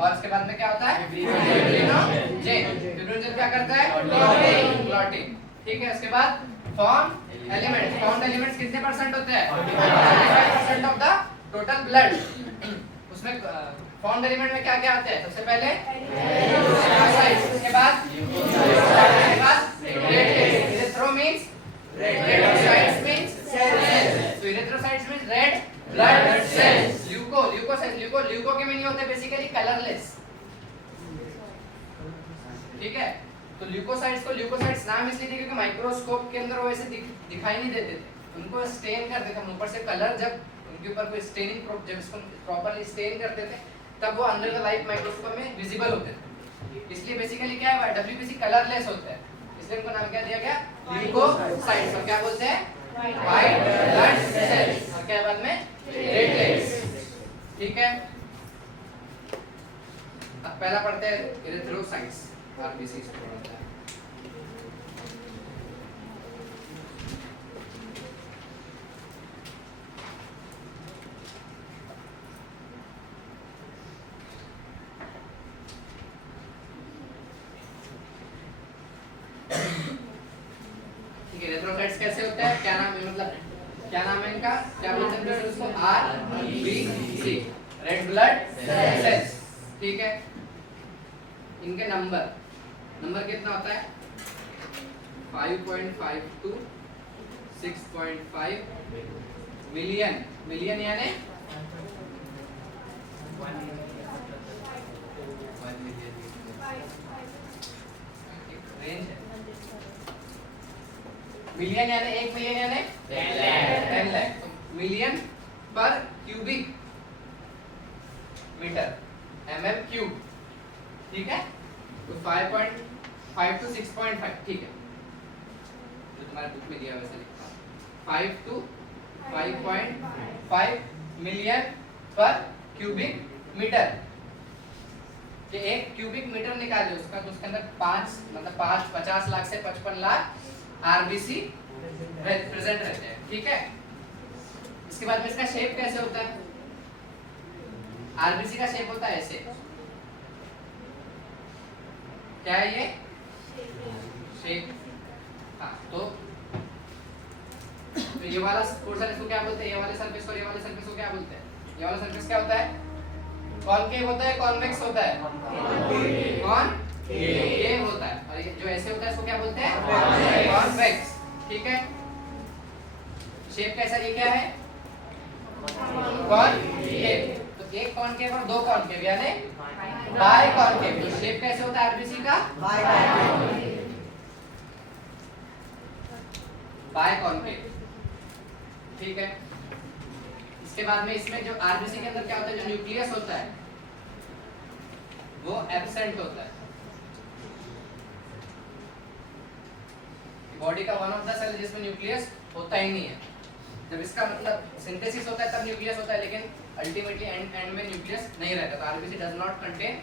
और उसके बाद में क्या होता है फिब्रिनोजेन। फिब्रिनोजेन क्या करता है क्लॉटिंग। ठीक है, उसके बाद फॉर्म एलिमेंट्स। फॉर्म्ड एलिमेंट्स कितने परसेंट होते हैं 25% ऑफ द टोटल ब्लड। उसमें फॉर्म्ड एलिमेंट में क्या क्या आते हैं? सबसे पहले इलेक्ट्रोसाइट्स, उसके बाद erythro means erythrocytes means cells. तो erythrocytes means red blood cells. Leuco के मीनिंग होते हैं बेसिकली कलरलेस। ठीक है, तो ल्यूकोसाइट्स को ल्यूकोसाइट्स नाम इसलिए दिया क्योंकि माइक्रोस्कोप के अंदर वो ऐसे दिखाई नहीं देते थे, उनको स्टेन कर देते थे ऊपर से कलर। जब उनके ऊपर कोई स्टेनिंग जब इसको प्रॉपर्ली स्टेन करते थे तब वो अंडर द लाइट माइक्रोस्कोप में विजिबल होते थे। इसलिए बेसिकली क्या है डब्ल्यूबीसी कलरलेस होता है, इसलिए उनको नाम क्या दिया गया ल्यूकोसाइट्स। और क्या बोलते हैं व्हाइट ब्लड सेल्स, और क्या बाद में प्लेटलेट्स। ठीक है, अब पहला पढ़ते हैं इरिथ्रोसाइट्स। आरबीसी से पढ़ते हैं। ठीक है, इरिथ्रोसाइट्स कैसे होते हैं, क्या नाम है, मतलब क्या नाम है इनका, क्या बोलते हैं उसको? RBC, red blood sales. ठीक है, इनके नंबर कितना होता है 5.5 to 6.5 मिलियन। मिलियन यानी 1 मिलियन रेंज है। मिलियन यानी 1 मिलियन यानी 10 लाख। तो मिलियन पर क्यूबिक मीटर mm क्यूब। ठीक है, तो 5.5 to 6.5। ठीक है, जो तुम्हारे बुक में दिया है वैसे लिखा 5 to 5.5 मिलियन पर क्यूबिक मीटर। कि एक क्यूबिक मीटर निकाले उसका, तो उसके अंदर 50 लाख से 55 लाख आरबीसी प्रेजेंट रहते हैं। ठीक है, इसके बाद में इसका शेप कैसे होता है? आरबीसी का शेप होता है ऐसे। क्या है ये शेप? हाँ, तो ये वाला पोर्शन इसको क्या बोलते हैं? ये वाले सरफेस और ये वाले सरफेस को क्या बोलते हैं? ये वाला सरफेस क्या होता है? कॉनकेव होता है, कॉन्वेक्स होता है? कॉनकेव होता है। और ये जो ऐसे होता है इसको क्या बोलते हैं? कॉन्वेक्स। ठीक है, शेप कैसा? ये क्या है? कॉनकेव। तो एक कॉनकेव और दो कॉनकेव यानी बाय कॉनकेव। तो शेप कैसे होता है आरबीसी का? Biconcave. ठीक है, इसके बाद में इसमें जो आरबीसी के अंदर क्या होता है, जो न्यूक्लियस होता है वो एब्सेंट होता है। बॉडी का वन ऑफ द सेल जिसमें न्यूक्लियस होता ही नहीं है। जब इसका मतलब सिंथेसिस होता है तब न्यूक्लियस होता है, लेकिन अल्टीमेटली एंड में न्यूक्लियस नहीं रहता। तो RBC does not contain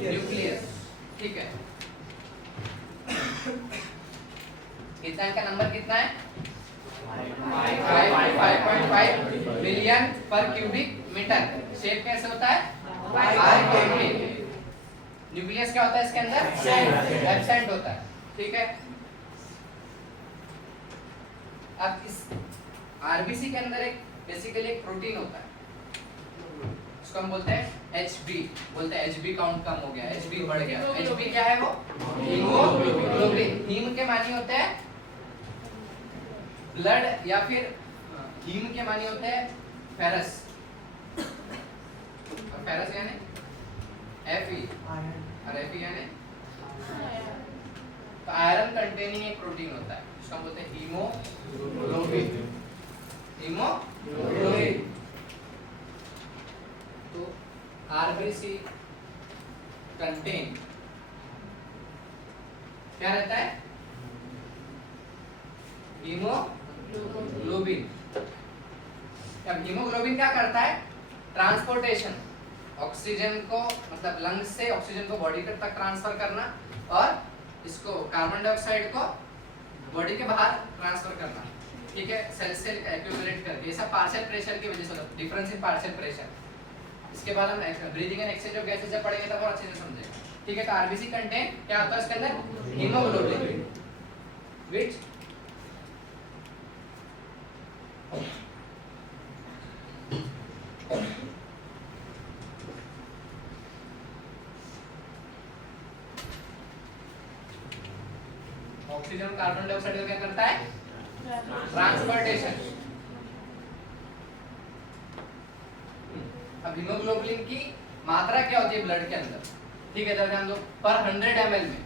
nucleus. ठीक है, कितना का नंबर कितना है? 5.5 मिलियन पर क्यूबिक मीटर। शेप कैसे होता है? न्यूक्लियस क्या होता है इसके अंदर? एब्सेंट होता है। ठीक है, अब इस आरबीसी के अंदर एक बेसिकली एक प्रोटीन होता है, उसको हम बोलते हैं HB। बोलते हैं HB काउंट कम हो गया, HB बढ़ गया। HB क्या है? वो हीमोग्लोबिन। हीम के मानी होते हैं ब्लड, या फिर हीम के मानी होते हैं फेरस। और फेरस यानी Fe, और Fe यानी तो आयरन कंटेनिंग एक प्रोटीन होता है, उसको हम बोलते हैं हीमोग्लोबिन। हीमोग्लोबिन। तो आरबीसी कंटेन क्या रहता है? हीमोग्लोबिन। अब हीमोग्लोबिन क्या करता है? ट्रांसपोर्टेशन, ऑक्सीजन को मतलब लंग्स से ऑक्सीजन को बॉडी तक ट्रांसफर करना, और इसको कार्बन डाइऑक्साइड को बॉडी के बाहर ट्रांसफर करना। ठीक है, सेल से एक्यूमुलेट करके। ये सब पार्शियल प्रेशर की वजह से होता है, डिफरेंस इन पार्शियल प्रेशर। इसके बाद हम breathing and exchange of gases जब पढ़ेंगे तब और अच्छे से समझेंगे। ठीक है, तो आरबीसी कंटेन क्या होता है इसके अंदर? हीमोग्लोबिन व्हिच ऑक्सीजन और कार्बन डाइऑक्साइड का क्या करता है? ट्रांसपोर्टेशन। अब हीमोग्लोबिन की मात्रा क्या होती है ब्लड के अंदर? ठीक है, ध्यान दो, पर 100 ml में,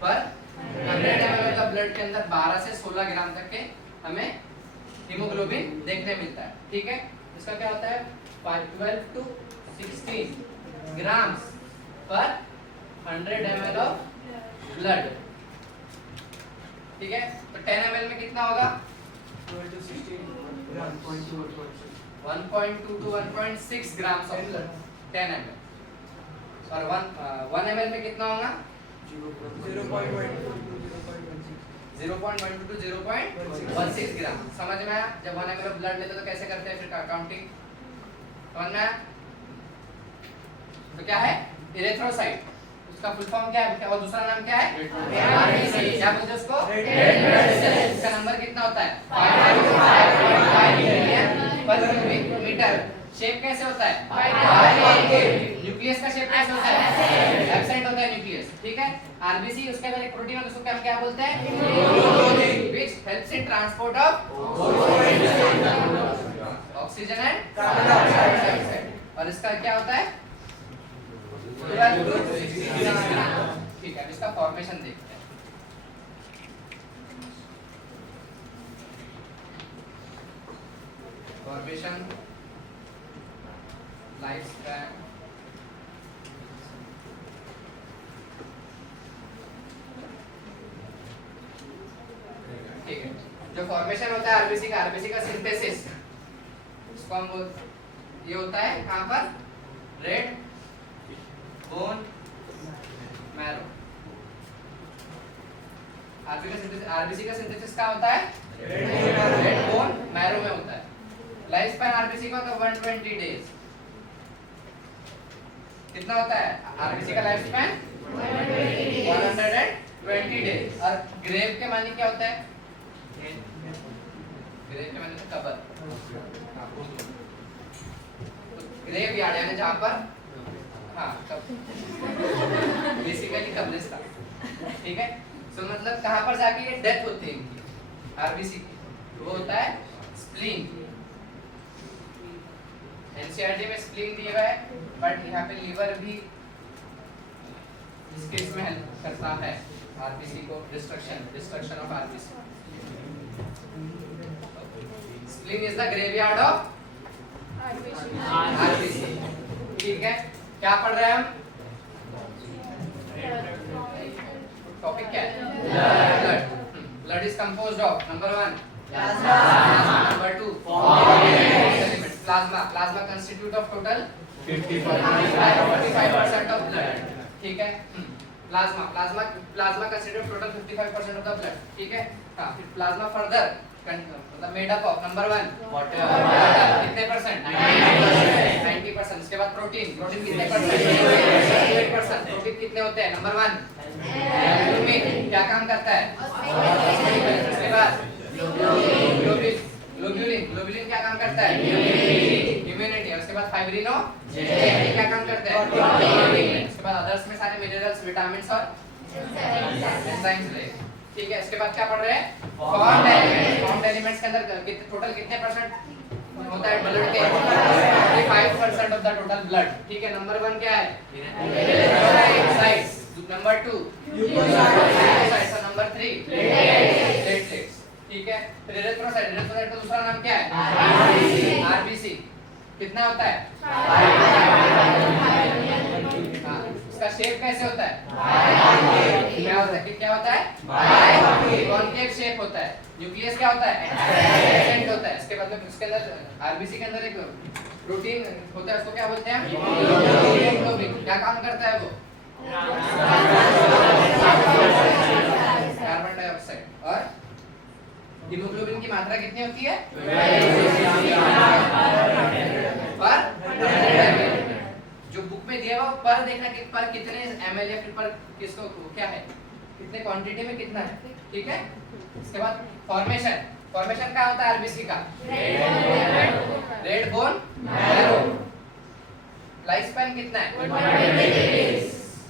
पर 100 ml का ब्लड के अंदर 12 से 16 ग्राम तक के हमें हीमोग्लोबिन देखने मिलता है। ठीक है, इसका क्या होता है? 12 to 16 ग्राम्स पर 100 ml ऑफ ब्लड। ठीक है, तो 10 ml में कितना होगा? 12 to 16 1.2 to 1.6 grams of blood 10 ml। और 1 ml में कितना होगा? 0.12 to 0.16 ग्राम। समझ में आया? जब 1 ml ब्लड लेते तो कैसे करते हैं फिर काउंटिंग? समझ में आया? तो क्या है? इरेथ्रोसाइट। उसका फुल फॉर्म क्या है? और दूसरा नाम क्या है? आरबीसी। क्या बोलते हैं उसको? Red blood cell. इसका नंबर कितना होता है? 5.5 मिलियन पर क्यूबिक मीटर। शेप कैसे होता है? न्यूक्लियस का शेप कैसे होता है? एब्सेंट होता है न्यूक्लियस। ठीक है, आरबीसी उसके अंदर एक प्रोटीन होता है, उसको क्या बोलते हैं? Haemoglobin, which helps in transport of oxygen and carbon dioxide. और इसका क्या होता है? 12 to 16 ग्राम। ठीक है, इसका फॉर्मेशन देखते हैं। फॉर्मेशन, लाइफ स्पैन, ठीक है, जो फॉर्मेशन होता है आरबीसी का सिंथेसिस, इसको हम ये होता है कहां पर? Red bone marrow. आरबीसी का सिंथेसिस क्या होता है? रेड बोन मैरो में होता है। लाइफ स्पैन आरबीसी का तो 120 डेज। कितना होता है आरबीसी का लाइफ स्पैन? 120 डेज। और ग्रेव के माने क्या होता है? ग्रेव के माने कब्र। ग्रेव यार्ड यानी जहां पर बेसिकली कब्रिस्तान। ठीक है, तो मतलब कहां पर जाके ये डेथ होती है इनकी आरबीसी की? वो होता है स्प्लीन। एनसीईआरटी में स्प्लीन दिया हुआ है, बट यहाँ पे लीवर भी इस केस में हेल्प करता है आरबीसी को destruction of RBC. Spleen is the graveyard of RBC. ठीक है, क्या पढ़ रहे हैं हम? टॉपिक क्या है? Blood. Blood is composed of number 1 plasma, number 2 element. Plasma constitute of total 55% of blood. ठीक है, plasma constitute total 55% of the blood. ठीक है, हां, फिर प्लाज्मा फर्दर मतलब made up of number 1 water. कितने परसेंट? 90%। इसके बाद प्रोटीन कितने परसेंट? 8%। प्रोटीन कितने होते हैं? नंबर 1 एल्बुमिन, क्या काम करता है? इसके बाद ग्लोब्यूलिन क्या काम करता है? इम्यूनिटी। उसके बाद फाइब्रिनोजेन क्या काम करता है? इसके बाद अदर्स में सारे मिनरल्स, विटामिन्स और एंजाइम्स रहे। ठीक है, इसके बाद क्या पढ़ रहे हैं? फॉर्म्ड एलिमेंट्स के अंदर टोटल कितने परसेंट होता है ब्लड के? 55% ऑफ द टोटल ब्लड। ठीक है, नंबर 1 क्या है? इलेक्ट्रोलाइट्स। Number 2 leucocytes. और नंबर 3 प्लेटलेट्स। ठीक है, फिर इरेथ्रोसाइट का दूसरा नाम क्या है? आरबीसी। कितना होता है? इसका शेप कैसे होता है? क्या होता है? क्या होता है? कॉन्केव शेप होता है। न्यूक्लियस क्या होता है? एब्सेंट होता है। इसके मतलब इसके अंदर आरबीसी के अंदर एक प्रोटीन होता है, उसको क्या बोलते हैं? हीमोग्लोबिन। क्या काम करता है वो? Carbon dioxide. और हीमोग्लोबिन की मात्रा कितनी होती है? पर में दिया हुआ पर देखना कि पर कितने ml या फिर पर किसको क्या है, कितने क्वांटिटी में कितना है, ठीक है। इसके बाद फॉर्मेशन, फॉर्मेशन क्या होता है आरबीसी का, red bone marrow. Life span कितना है,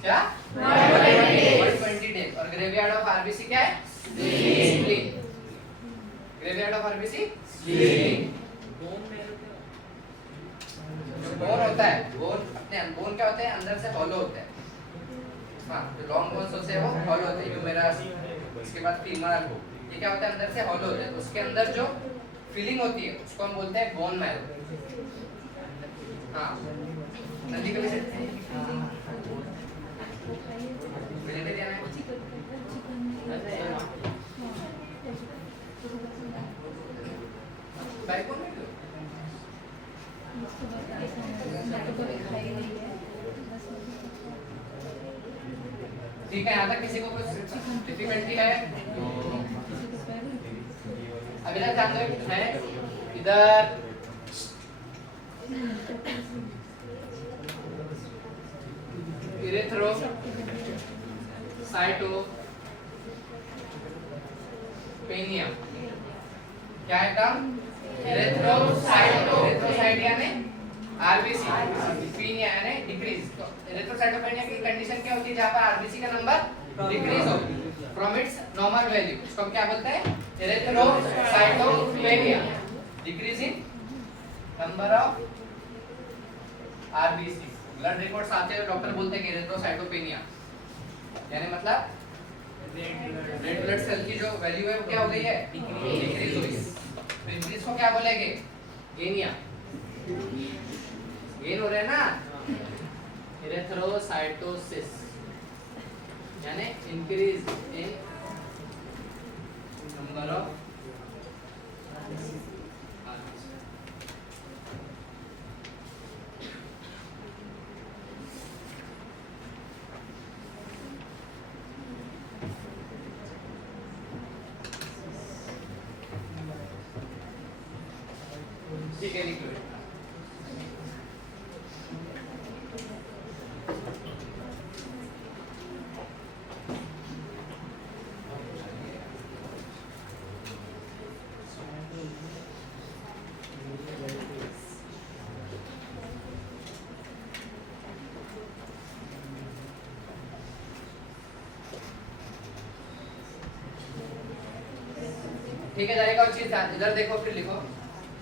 क्या 120 डेज। और ग्रेवयार्ड ऑफ आरबीसी क्या है, spleen. Graveyard of RBC spleen. Bone होता है, बोन अपने बोन क्या होते हैं अंदर से हॉलो होते हैं, हाँ जो लॉन्ग बोन्स होते हैं वो हॉलो होते हैं, ह्यूमेरस, इसके बाद फीमर, ये क्या होता है अंदर से हॉलो होते हैं। उसके अंदर जो फीलिंग होती है उसको हम बोलते हैं बोन मैरो। हाँ नंदी कभी से वेजिटेरियन है, बैकबोन में क्यों? ठीक है, यहाँ तक किसी को कुछ डिफिकल्टी है? अभी तक ध्यान दो है इधर इरेथ्रोसाइटोपेनिया, क्या है टर्म, इरेथ्रोसाइट यानी आरबीसी, पेनिया यानी डिक्रीज। तो इरेथ्रोसाइटोपेनिया की कंडीशन क्या होती है जहां पर आरबीसी का नंबर डिक्रीज हो फ्रॉम इट्स नॉर्मल वैल्यू, उसको हम क्या बोलते हैं, erythrocytopenia, decrease in number of RBC. Blood reports आते हैं डॉक्टर बोलते हैं कि इरेथ्रोसाइटोपेनिया यानी मतलब रेड ब्लड सेल की जो वैल्यू है वो क्या हो गई है, डिक्रीज हो गई है। तो इंक्रीज को क्या बोलेंगे, गेनिया, गेन हो रहे हैं ना, इरेथ्रोसाइटोसिस यानी increase in number of RBC. ठीक है, लिख लो। ठीक है, जाएगा और चीज इधर देखो फिर लिखो।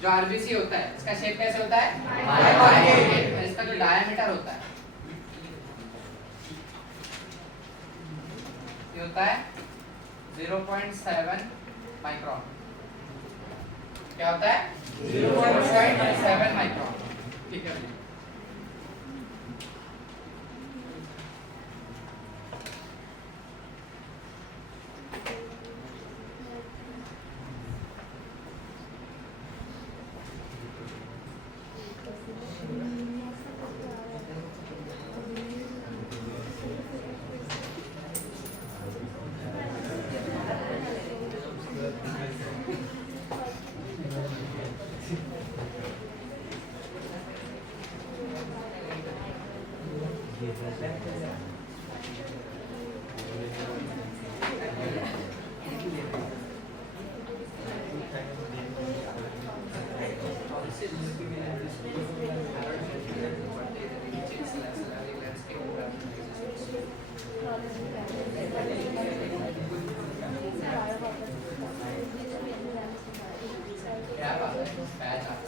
जो आरबीसी होता है इसका शेप कैसे होता है, और इसका जो डायमीटर होता है ये होता है 0.7 माइक्रोन। क्या होता है, 0.7 माइक्रोन। ठीक है, क्या बात है, पैच आता है।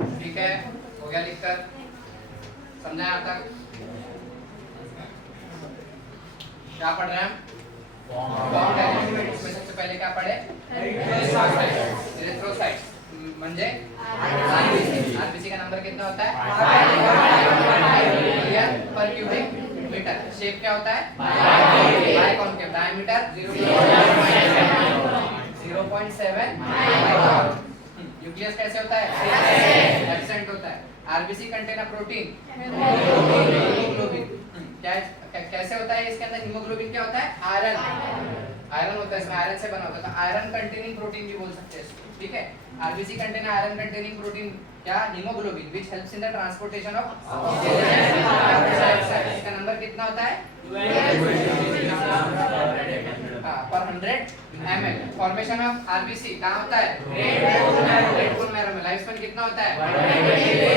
ठीक है, हो गया लिखकर, समझा यहाँ तक? क्या पढ़ रहे हैं हम? Bond element. इसमें सबसे पहले क्या पढ़े? इलेक्ट्रोसाइट्स म्हणजे आरबीसी का नंबर कितना होता है? पर क्यूबिक मीटर। शेप क्या होता है? बाइकॉन्केव। Diameter 0.7 micron. न्यूक्लियस कैसे होता है? एब्सेंट होता है। RBC contain a protein haemoglobin. क्या कैसे होता है इसके अंदर? हीमोग्लोबिन क्या होता है? आयरन। आयरन होता है इसमें, आयरन से बना होता है, तो आयरन कंटेनिंग प्रोटीन भी बोल सकते हैं इसको, ठीक है। RBC contain iron containing protein क्या? Haemoglobin which helps in the transportation of oxygen. इसका नंबर कितना होता है? पर 100 ml। फॉर्मेशन ऑफ आरबीसी कहां होता है? रेड बोन मैरो में। लाइफ स्पैन कितना होता है?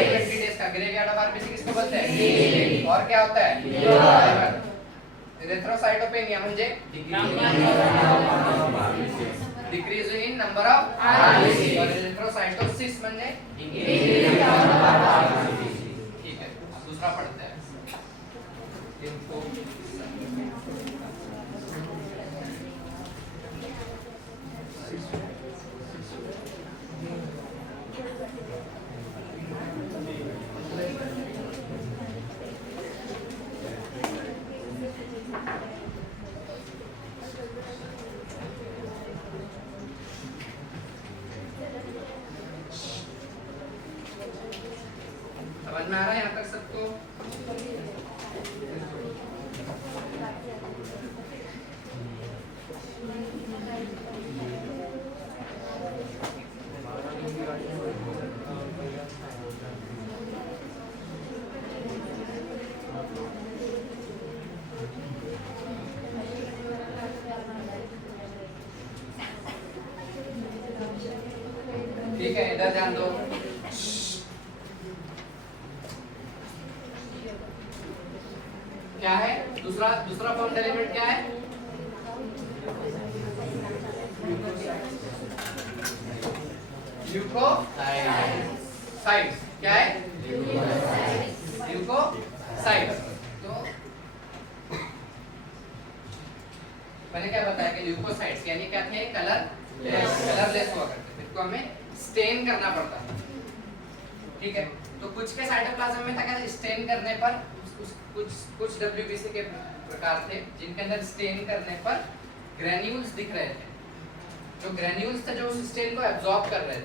20 डेज का। ग्रेवयार्ड ऑफ आरबीसी किसको बोलते हैं? और क्या होता है? इरेथ्रोसाइटोपेनिया म्हणजे decrease in number of RBC. और इरेथ्रोसाइटोसिस म्हणजे ठीक है, दूसरा पढ़ते हैं। समझ में आ रहा है यहाँ तक सबको? ठीक है, इधर ध्यान दो। क्या है दूसरा बॉन्ड एलिमेंट? क्या है? ल्यूकोसाइट्स। क्या है? ल्यूकोसाइट्स। तो मैंने क्या बताया कि ल्यूकोसाइट्स यानी क्या थे? कलरलेस हुआ करते थे, तो हमें स्टेन करना पड़ता है, ठीक है। तो कुछ के साइटोप्लाज्म में था क्या? स्टेन करने पर कुछ डब्ल्यूबीसी के प्रकार थे जिनके अंदर स्टेन करने पर ग्रेन्यूल्स दिख रहे थे। जो ग्रेन्यूल्स थे जो उस स्टेन को एब्जॉर्ब कर रहे थे,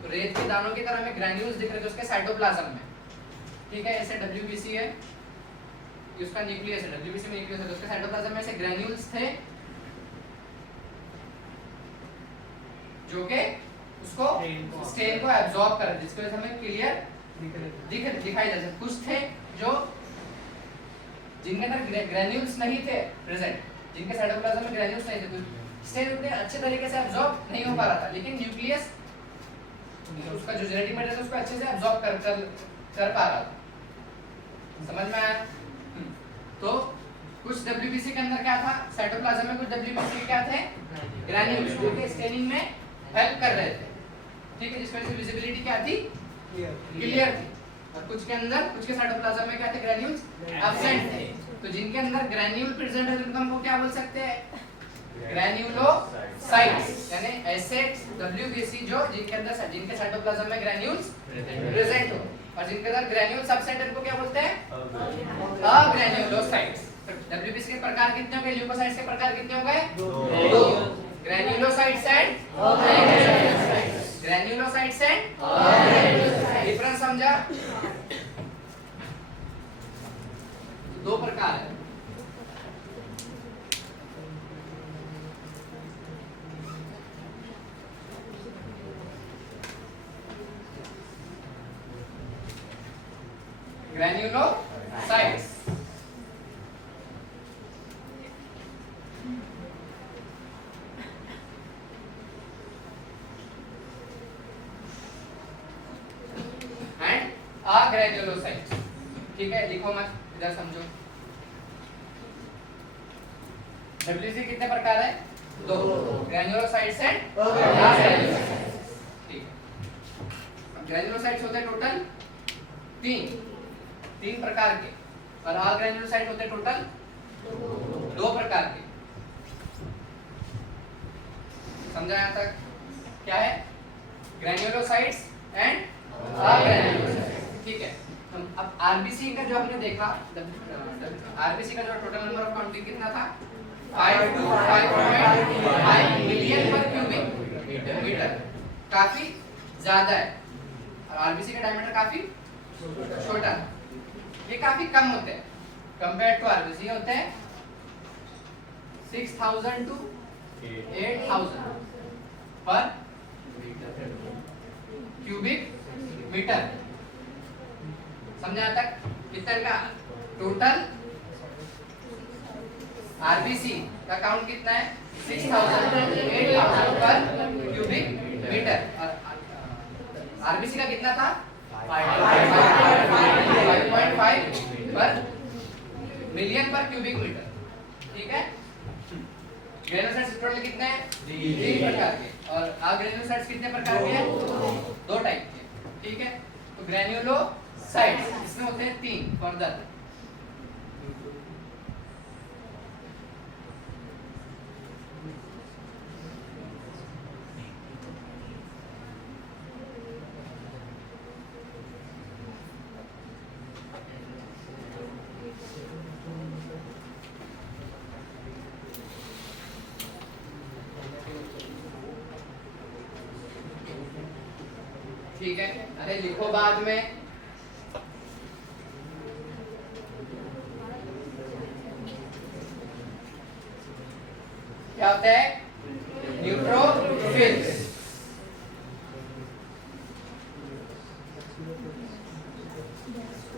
तो रेत के दानों की तरह हमें ग्रेन्यूल्स दिख रहे थे उसके साइटोप्लाज्म में, ठीक है। ऐसे डब्ल्यूबीसी है, ये उसका न्यूक्लियस है, डब्ल्यूबीसी में न्यूक्लियस है, तो उसके साइटोप्लाज्म में ऐसे ग्रेन्यूल्स थे जो कि उसको स्टेन को एब्जॉर्ब कर रहे थे, जिसकी वजह से हमें क्लियर दिखाई देता है। कुछ थे जो जिनके अंदर ग्रेन्यूल्स नहीं थे प्रेजेंट, जिनके साइटोप्लाज्म में ग्रेन्यूल्स नहीं थे, तो स्टेन उतने अच्छे तरीके से एब्जॉर्ब नहीं हो पा रहा था, लेकिन न्यूक्लियस उसका जो जेनेटिक मैटर है उसको अच्छे से एब्जॉर्ब कर पा रहा था। समझ में आया? तो कुछ डब्ल्यूबीसी के अंदर क्या था? साइटोप्लाज्म में कुछ डब्ल्यूबीसी क्या थे? ग्रेन्यूल्स, जो कि स्टेनिंग में हेल्प कर रहे थे, ठीक है, जिसकी वजह से विजिबिलिटी क्या थी? क्लियर थी। और कुछ के साइटोप्लाज्म में क्या थे? ग्रेन्यूल्स एब्सेंट थे। तो जिनके अंदर ग्रेन्यूल प्रेजेंट है उनको हम क्या बोल सकते हैं? ग्रेन्युलोसाइट्स, यानी ऐसे डब्ल्यूबीसी जो जिनके साइटोप्लाज्म में ग्रेन्यूल्स प्रेजेंट हो, और जिनके अंदर ग्रेन्यूल्स एब्सेंट है उनको क्या बोलते हैं? अग्रेन्युलोसाइट्स। डब्ल्यूबीसी के प्रकार कितने हो गए? ल्यूकोसाइट्स के प्रकार कितने हो गए? 2। Granulocytes and granulocytes and difference समझा? 2 प्रकार है। ग्रेन्युलोसाइट्स एंड अग्रेन्युलोसाइट्स, ठीक है। लिखो मत, इधर समझो। डब्ल्यूसी कितने प्रकार है? 2। ग्रेन्युलोसाइट्स एंड अग्रेन्युलोसाइट्स, ठीक है। अब ग्रैन्युलोसाइट्स होते हैं टोटल तीन प्रकार के, और अग्रैन्युलोसाइट होते हैं टोटल 2 प्रकार के। समझा यहाँ तक? क्या है? Granulocytes and agranulocytes. ठीक है, अब आरबीसी का जो हमने देखा, आरबीसी का जो टोटल नंबर ऑफ काउंटिंग कितना था? 5 to 5.5 मिलियन पर क्यूबिक मीटर, काफी ज्यादा है। और आरबीसी का डायमीटर काफी छोटा है, ये काफी कम होते हैं कंपेयर टू आरबीसी। होते हैं 6000 to 8000 पर क्यूबिक मीटर। समझा तक? कितना का टोटल आरबीसी का काउंट कितना है? 6000 8000 पर क्यूबिक मीटर। और आरबीसी का कितना था? 5.5 पर मिलियन पर क्यूबिक मीटर। ठीक है, ग्रैन्युलोसाइट्स टोटल कितने हैं? 3 प्रकार के। और अग्रैन्युलोसाइट्स कितने प्रकार के हैं? 2 टाइप के। ठीक है, तो ग्रैन्युलोसाइट्स इसमें होते हैं 3 फर्दर। ठीक है, अरे लिखो बाद में। क्या होता है? न्यूट्रोफिल्स।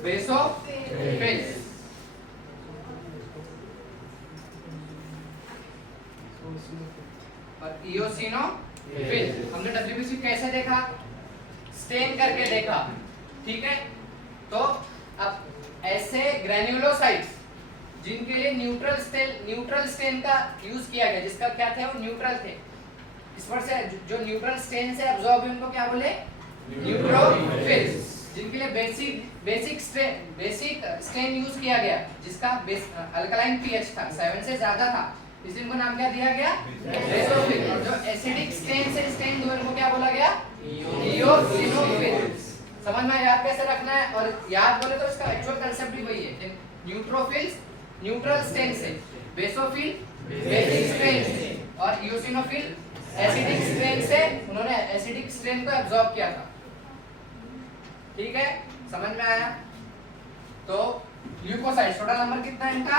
बेसोफिल्स। और इओसिनोफिल्स। हमने डब्ल्यूबीसी कैसे देखा? स्टेन करके देखा। ठीक है, तो अब ऐसे ग्रैन्युलोसाइट्स जिनके लिए न्यूट्रल स्टेन का यूज किया गया, जिसका क्या थे? वो न्यूट्रल थे। इस पर से जो न्यूट्रल स्टेन से एब्जॉर्ब हुए उनको क्या बोले? न्यूट्रोफिल्स। जिनके लिए बेसिक स्टेन यूज किया गया, जिसका अल्कलाइन पीएच था 7 से ज्यादा था, इसलिए इनको नाम क्या दिया गया? बेसोफिल। और जो एसिडिक स्टेन से स्टेन हुए उनको क्या बोला गया? इओसिनोफिल्स। समझ में याद कैसे रखना है? और याद बोले तो इसका एक्चुअल कांसेप्ट भी वही है। न्यूट्रोफिल्स न्यूट्रल स्टेन से, बेसोफिल बेसिक स्टेन से, और इओसिनोफिल एसिडिक स्टेन से। उन्होंने एसिडिक स्टेन को एब्जॉर्ब किया था। ठीक है, समझ में आया? तो ल्यूकोसाइट्स टोटल नंबर कितना है इनका?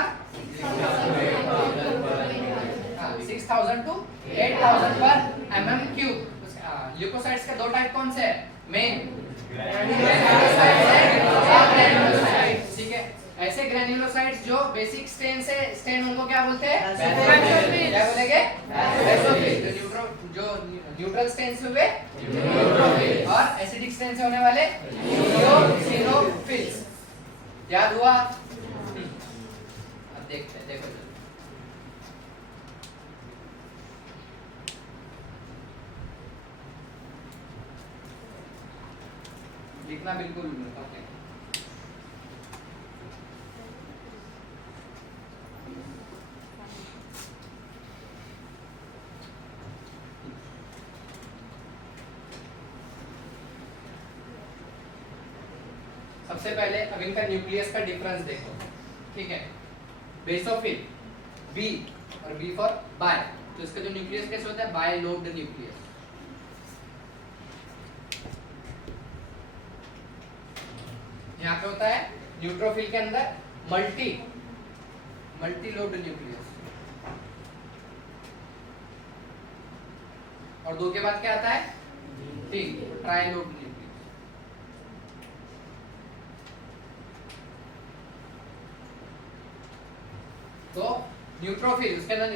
6000 to 8000 पर mm³। ल्यूकोसाइट्स के 2 टाइप कौन से हैं? मेन ग्रैन्युलोसाइट्स है। ठीक है, ऐसे ग्रैन्युलोसाइट्स जो बेसिक स्टेन से स्टेन, उनको क्या बोलते हैं? क्या बोलेंगे? बेसोफिल। जो न्यूट्रल स्टेन से हुए न्यूट्रोफिल, और एसिडिक स्टेन से होने वाले इओसिनोफिल्स। याद हुआ? अब देखते हैं, देखो लिखना बिल्कुल ओके। सबसे पहले अब इनका न्यूक्लियस का डिफरेंस देखो। ठीक है, बेसोफिल बी और बी फॉर बाय, तो इसका जो न्यूक्लियस कैसे होता है? Bilobed nucleus. यहाँ पे होता है न्यूट्रोफिल के अंदर मल्टी लोब्ड न्यूक्लियस। और 2 के बाद क्या आता है? Try lobed nucleus. तो न्यूट्रोफिल उसके अंदर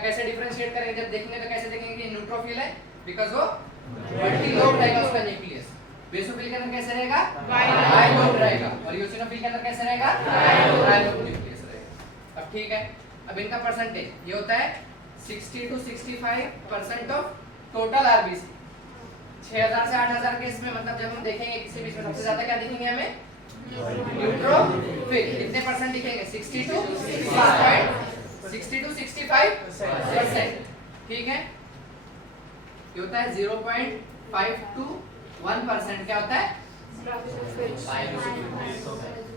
कैसे डिफरेंशिएट करेंगे? जब देखेंगे तो कैसे देखेंगे कि न्यूट्रोफिल है? बिकॉज वो मल्टी लोब्ड रहेगा उसका न्यूक्लियस। बेसोफिल के अंदर कैसे रहेगा? बाय लोब्ड रहेगा। और इओसिनोफिल के अंदर कैसे रहेगा? ट्राई लोब्ड न्यूक्लियस रहेगा। अब ठीक है, अब इनका परसेंटेज ये होता है 60 to 65% ऑफ टोटल आरबीसी। 6000 से 8000 के इसमें मतलब जब हम देखेंगे किसी बीच में सबसे ज्यादा क्या दिखेंगे हमें न्यूट्रोफिल। कितने परसेंट दिखेंगे 60 to 65%। ठीक है, ये होता है 0.5 to 1%। क्या होता है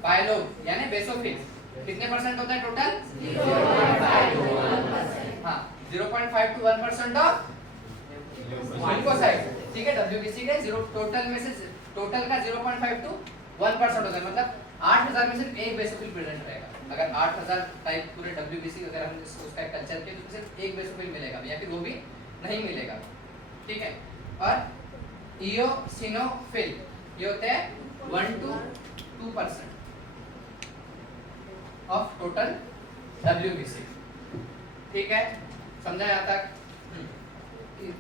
पाइलोब यानी बेसोफिल। कितने परसेंट होता है टोटल 0.5 हाँ 0.5 to 1% ऑफ ल्यूकोसाइड। ठीक है, WBC के टोटल में से टोटल का 0.5 to 1% होता है, मतलब 8000 में सिर्फ एक बेसोफिल प्रेजेंट रहेगा। अगर 8000 टाइप पूरे WBC अगर हम उसका कल्चर के तो सिर्फ एक बेसोफिल मिलेगा या फिर वो भी नहीं मिलेगा। ठीक है, और इओसिनोफिल ये होते हैं 1 to 2% ऑफ टोटल WBC। ठीक है, समझा यहाँ तक?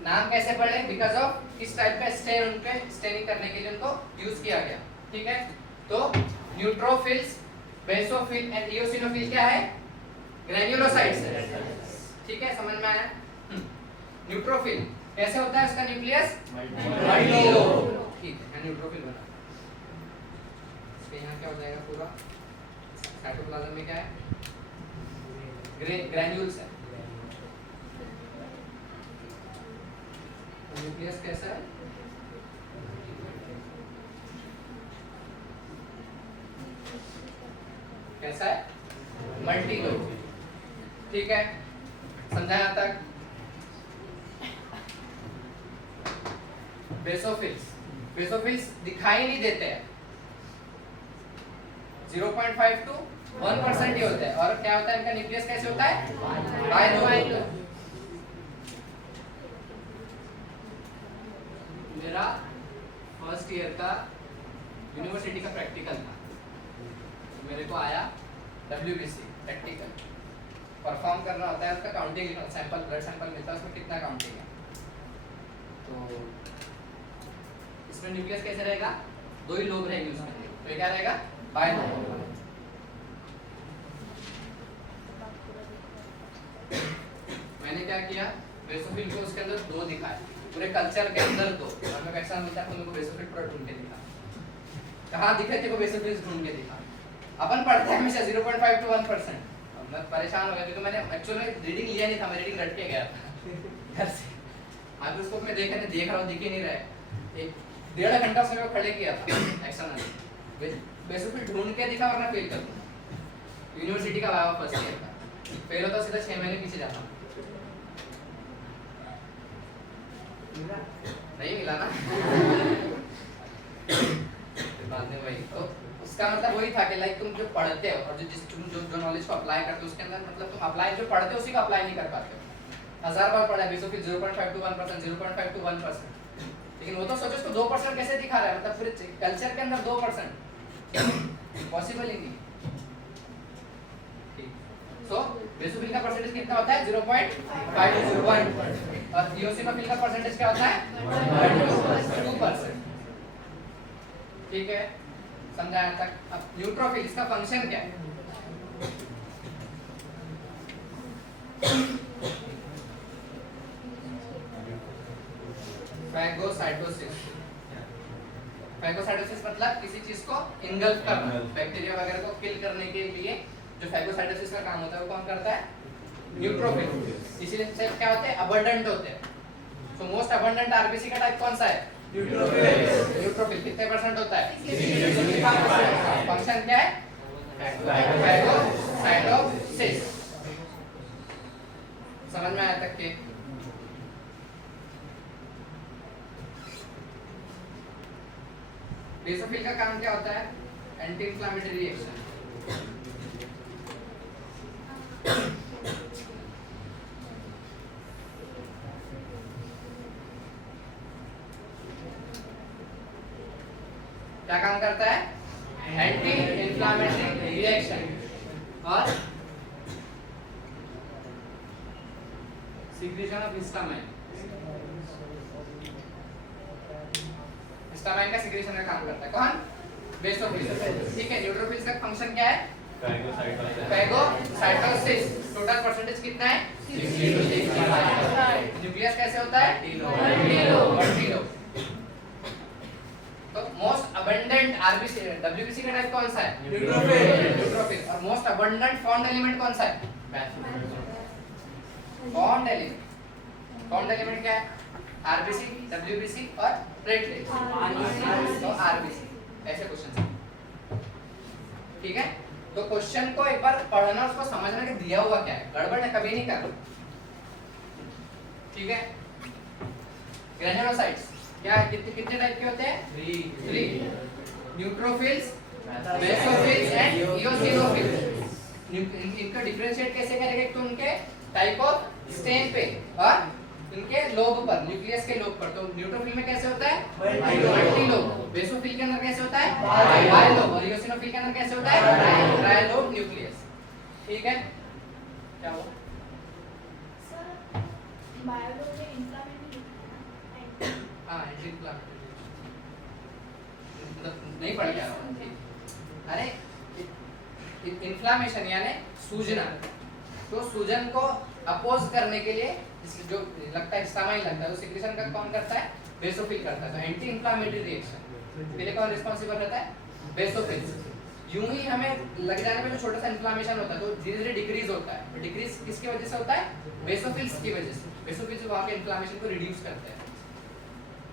नाम कैसे पढ़े? बिकॉज ऑफ किस टाइप का स्टेन उनके स्टेनिंग करने के लिए उनको यूज किया गया। ठीक है, तो न्यूट्रोफिल्स, बेसोफिल एंड इओसिनोफिल क्या है? ग्रैन्युलोसाइट्स है। ठीक है, समझ में आया? न्यूट्रोफिल कैसे होता है? उसका न्यूक्लियस मल्टीलोब। ठीक है, न्यूट्रोफिल बना। इसके यहाँ क्या हो जाएगा पूरा? साइटोप्लाज्म में क्या है? ग्रैन्यूल्स है। न्यूक्लियस कैसा है? कैसा है? मल्टीलोब। ठीक है, समझा यहाँ तक? बेसोफिल्स दिखाई नहीं देते हैं, 0.5 to 1% ही होते हैं। और क्या होता है इनका न्यूक्लियस कैसे होता है? बाइलोब। मेरा फर्स्ट ईयर का यूनिवर्सिटी का प्रैक्टिकल था, मेरे को आया WBC प्रैक्टिकल परफॉर्म करना होता है। उसका काउंटिंग सैंपल ब्लड सैंपल मिलता है, उसमें कितना काउंटिंग है। तो इसमें न्यूक्लियस कैसे रहेगा? दो ही लोब रहेंगे उसमें, तो ये क्या रहेगा? बाइलोब। मैंने क्या किया, बेसोफिल को उसके अंदर दो दिखाए, पूरे कल्चर के अंदर दो। हमें वैक्सीन मिलता है, उनको बेसोफिल पूरा ढूंढ के दिखा। कहाँ दिखे थे वो बेसोफिल ढूंढ के दिखा। अपन पढ़ते हैं हमेशा 0.5 to 1%। मैं परेशान हो गया क्योंकि मैंने एक्चुअली रीडिंग लिया नहीं था, मैं रीडिंग रट के गया था घर से। माइक्रोस्कोप में देख रहा हूँ, दिख ही नहीं रहा। एक 1.5 घंटा उसने खड़े किया था एक्शन में, बेसोफिल ढूंढ के दिखा वरना फेल कर दूँ। यूनिवर्सिटी का वाइवा फर्स्ट ईयर का फेल होता सीधा 6 महीने पीछे जाता। नहीं मिला ना बाद में वही। तो उसका मतलब वही था कि लाइक तुम जो पढ़ते हो और जो नॉलेज को अप्लाई करते हो उसके अंदर मतलब तुम अप्लाई जो पढ़ते हो उसी को अप्लाई नहीं कर पाते हो। 1000 बार पढ़ा है बेसोफिल 0.5 to 1%, 0.5 to 1%, लेकिन वो तो सोचो उसको 2% कैसे दिखा रहा है, मतलब पूरे कल्चर के अंदर 2% पॉसिबल ही नहीं। सो बेसोफिल का परसेंटेज कितना होता है? 0.5 to 1। और इओसिनोफिल का परसेंटेज क्या होता है? 2%। ठीक है, समझा यहाँ तक? अब न्यूट्रोफिल, इसका फंक्शन क्या है? फैगोसाइटोसिस। फैगोसाइटोसिस मतलब किसी चीज को इंगल्फ करना, बैक्टीरिया वगैरह को किल करने के लिए जो फैगोसाइटोसिस का काम होता है वो कौन करता है? न्यूट्रोफिल। इसीलिए सेल क्या होते हैं? अबंडेंट होते हैं। सो मोस्ट अबंडेंट आरबीसी का टाइप कौन सा है? न्यूट्रोफिल। कितने परसेंट होता है? 65%। फंक्शन क्या है? फैगोसाइटोसिस। समझ में आया तक के? बेसोफिल का काम क्या होता है? Anti inflammatory reaction. क्या काम करता है? एंटी इंफ्लेमेटरी रिएक्शन और सिक्रीशन ऑफ हिस्टामाइन। हिस्टामाइन का सिक्रीशन का काम करता है कौन? बेसोफिल। ठीक है, न्यूट्रोफिल्स का फंक्शन क्या है? फैगोसाइटोसिस। टोटल परसेंटेज कितना है? 60 to 65। न्यूक्लियस कैसे होता है? मल्टीलोब। अबंडेंट आरबीसी डब्ल्यूबीसी का टाइप कौन सा है? न्यूट्रोफिल। न्यूट्रोफिल। और मोस्ट अबंडेंट फॉर्म्ड एलिमेंट कौन सा है? Formed element. फॉर्म्ड एलिमेंट क्या है? आरबीसी, डब्ल्यूबीसी और प्लेटलेट। तो आरबीसी ऐसे क्वेश्चन है, ठीक है। तो क्वेश्चन को एक बार पढ़ना, उसको समझना कि दिया हुआ क्या है, गड़बड़ है कभी नहीं करना, ठीक है। ग्रेन्युलोसाइट्स क्या है, कितने कितने टाइप के होते हैं? 3। Neutrophils, basophils and eosinophils. इनको डिफरेंशिएट कैसे करेंगे? तो उनके टाइप ऑफ स्टेन पे और इनके लोब पर, न्यूक्लियस के लोब पर। तो न्यूट्रोफिल में कैसे होता है? Multi lobe. बेसोफिल के अंदर कैसे होता है? By lobe. और इओसिनोफिल के अंदर कैसे होता है? ट्राई लोब न्यूक्लियस, ठीक है। क्या हुआ? हाँ, एंटी इन्फ्लेमेटरी नहीं पढ़ के आ रहा हूँ, ठीक। अरे इन्फ्लामेशन यानी सूजना, तो सूजन को अपोज करने के लिए जो लगता है स्टामाइन लगता है, तो सिक्रेशन का कौन करता है? बेसोफिल करता है। तो एंटी इन्फ्लेमेटरी रिएक्शन के लिए कौन रिस्पांसिबल रहता है? बेसोफिल। यूं ही हमें लग जाने पे जो छोटा सा इन्फ्लेमेशन होता है तो धीरे धीरे डिक्रीज होता है। डिक्रीज किसकी वजह से होता है? बेसोफिल्स की वजह से। बेसोफिल्स वहां के इन्फ्लेमेशन को रिड्यूस करते हैं।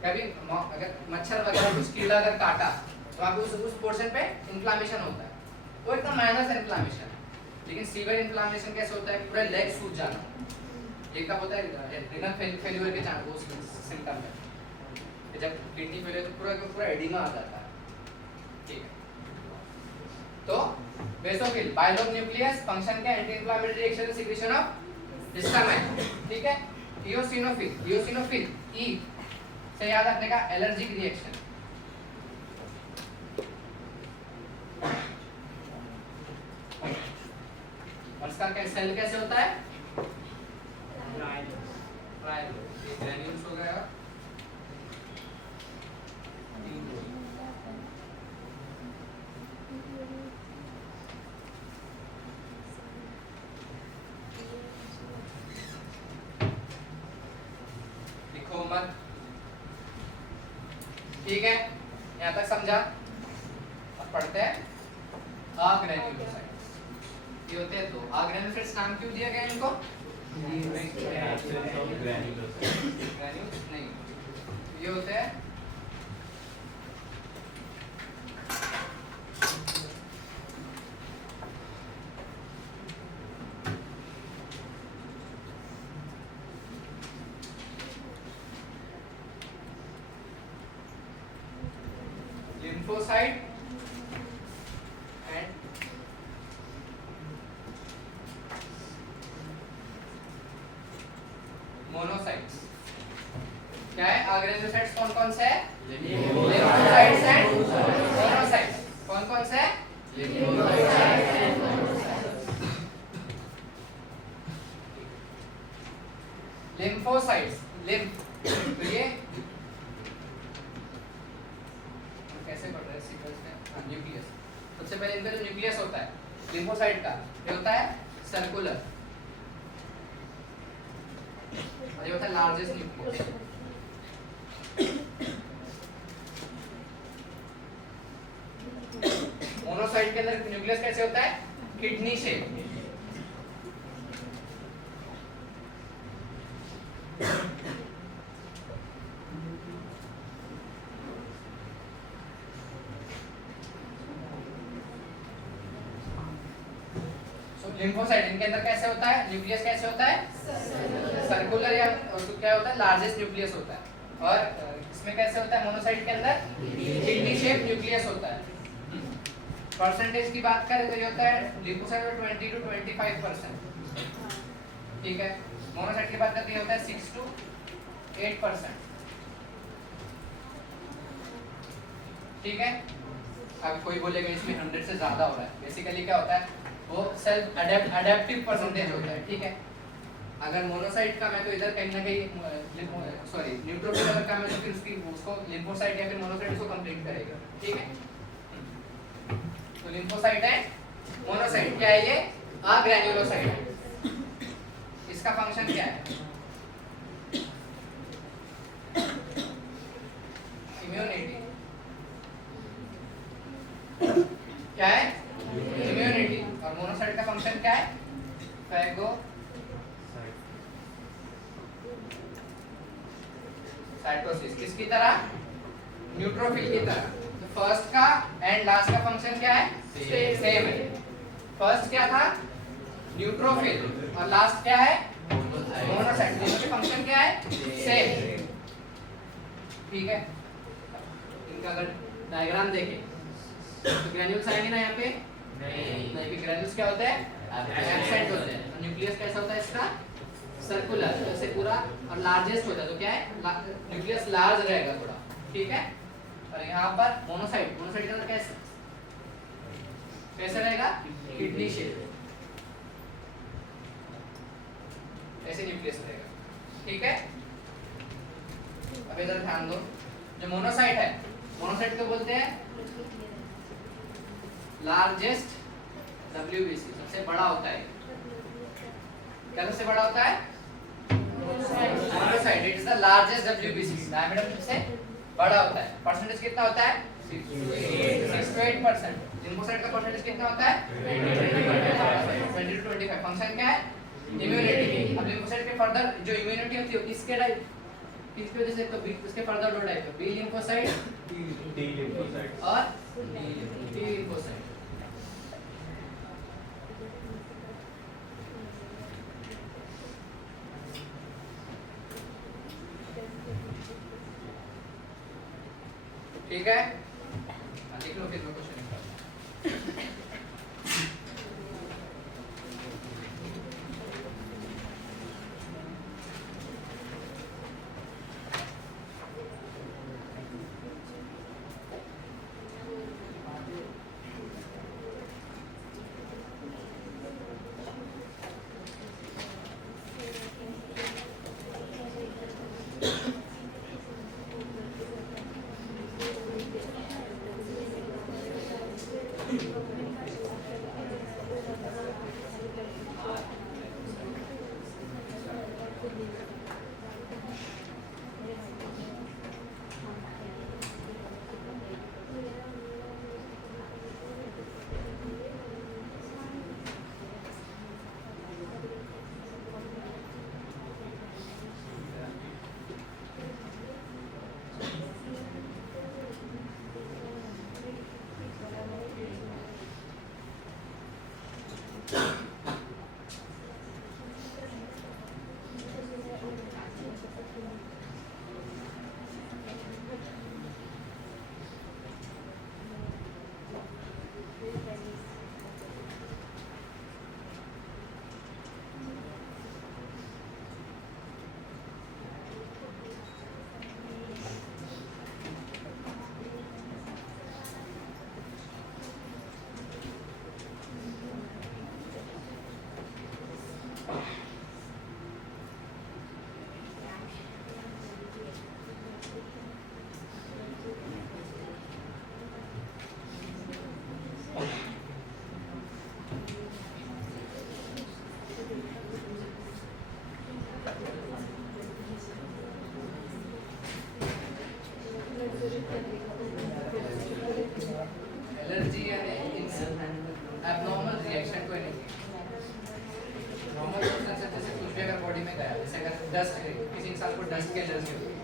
कभी अगर मच्छर वगैरह कुछ कीड़ा अगर काटा तो आपको उस पोर्शन पे इन्फ्लेमेशन होता है, वो एकदम माइनर इन्फ्लेमेशन है। लेकिन सीवियर इन्फ्लेमेशन कैसे होता है? पूरा लेग सूज जाना, एक कब होता है रिनल फेल्यूर के चांस, वो सिम्टम है। जब किडनी फेलियर तो पूरा का पूरा एडिमा आ जाता है, ठीक है। तो बेसोफिल बाइलोब न्यूक्लियस, फंक्शन क्या? Anti inflammatory reaction, secretion of histamine, ठीक है। इओसिनोफिल, इओसिनोफिल ई से याद रखने का, एलर्जिक रिएक्शन। और इसका सेल कैसे होता है? ग्रैन्यूल्स हो गया, लिखो मत, ठीक है। यहाँ तक समझा? अब पढ़ते हैं अग्रेन्युलोसाइट्स। ये होते हैं तो अग्रेन्युलोसाइट्स नाम क्यों दिया गया इनको? ग्रैन्यूल्स नहीं, ये होते हैं lymphocyte and monocytes। क्या है? अग्रेन्युलोसाइट्स कौन कौन से है? lymphocytes and monocytes। कौन कौन से है? lymphocytes। तो ये कैसे पढ़ रहे हैं सीक्वेंस में? न्यूक्लियस। सबसे पहले इनका जो न्यूक्लियस होता है लिम्फोसाइट का, ये होता है सर्कुलर, और ये होता है लार्जेस्ट न्यूक्लियस। मोनोसाइट के अंदर न्यूक्लियस कैसे होता है? Kidney shape. लिम्फोसाइट इनके अंदर कैसे होता है? न्यूक्लियस कैसे होता है? सर्कुलर, या क्या होता है? लार्जेस्ट न्यूक्लियस होता है। और इसमें कैसे होता है? मोनोसाइट के अंदर किडनी शेप न्यूक्लियस होता है। परसेंटेज की बात करें तो ये होता है लिम्फोसाइट में 20 to 25%, ठीक है। मोनोसाइट की बात करते हैं होता है 6 to 8%, ठीक है। अब कोई बोलेगा इसमें 100 से ज्यादा हो रहा है, बेसिकली क्या होता है? वो सेल्फ अडेप्टिव परसेंटेज होता है, ठीक है। अगर मोनोसाइट का मैं तो इधर कहीं ना कहीं सॉरी न्यूट्रोफिल अगर का मैं तो फिर उसको लिम्फोसाइट या फिर मोनोसाइट इसको कंप्लीट करेगा, ठीक है। तो लिम्फोसाइट है, मोनोसाइट क्या है? ये अग्रैन्युलोसाइट है। इसका फंक्शन क्या है? इम्यूनिटी। क्या है इम्यूनिटी, और मोनोसाइट का फंक्शन क्या है फैगो साइटोसिस, किसकी तरह न्यूट्रोफिल की तरह। तो फर्स्ट का एंड लास्ट का फंक्शन क्या है सेम है। फर्स्ट क्या था न्यूट्रोफिल और लास्ट क्या है मोनोसाइट, दोनों के फंक्शन क्या है सेम। ठीक है, इनका अगर डायग्राम देखें तो ग्रैन्यूल्स आएंगे ना यहाँ पे नहीं भी, ग्रैन्यूल्स क्या होते हैं एब्सेंट होते हैं। तो न्यूक्लियस कैसा होता है इसका सर्कुलर, जैसे पूरा और लार्जेस्ट होता है, तो क्या है न्यूक्लियस लार्ज रहेगा थोड़ा, ठीक है। और यहाँ पर मोनोसाइट, मोनोसाइट के अंदर कैसे कैसे रहेगा किडनी शेप, ऐसे न्यूक्लियस रहेगा, ठीक है। अब इधर ध्यान दो, जो मोनोसाइट है मोनोसाइट को बोलते हैं लार्जेस्ट WBC, सबसे बड़ा होता है। क्या सबसे बड़ा होता है monocyte, it is the largest WBC, diameter सबसे बड़ा होता है। परसेंटेज कितना होता है 6 to 8%। लिम्फोसाइट का परसेंटेज कितना होता है 20 to 25। फंक्शन क्या है इम्यूनिटी। अब लिम्फोसाइट के फर्दर जो इम्यूनिटी होती है किसके टाइप किसकी वजह से, तो उसके फर्दर दो टाइप है, बी लिम्फोसाइट टी लिम्फोसाइट और टी लिम्फोसाइट। ठीक है, लिख लो फिर मैं क्वेश्चन निकालता हूं। एलर्जी यानी abnormal reaction to anything. Normal substance जैसे कुछ भी अगर बॉडी में गया, जैसे अगर डस्ट, किसी इंसान को डस्ट की एलर्जी होती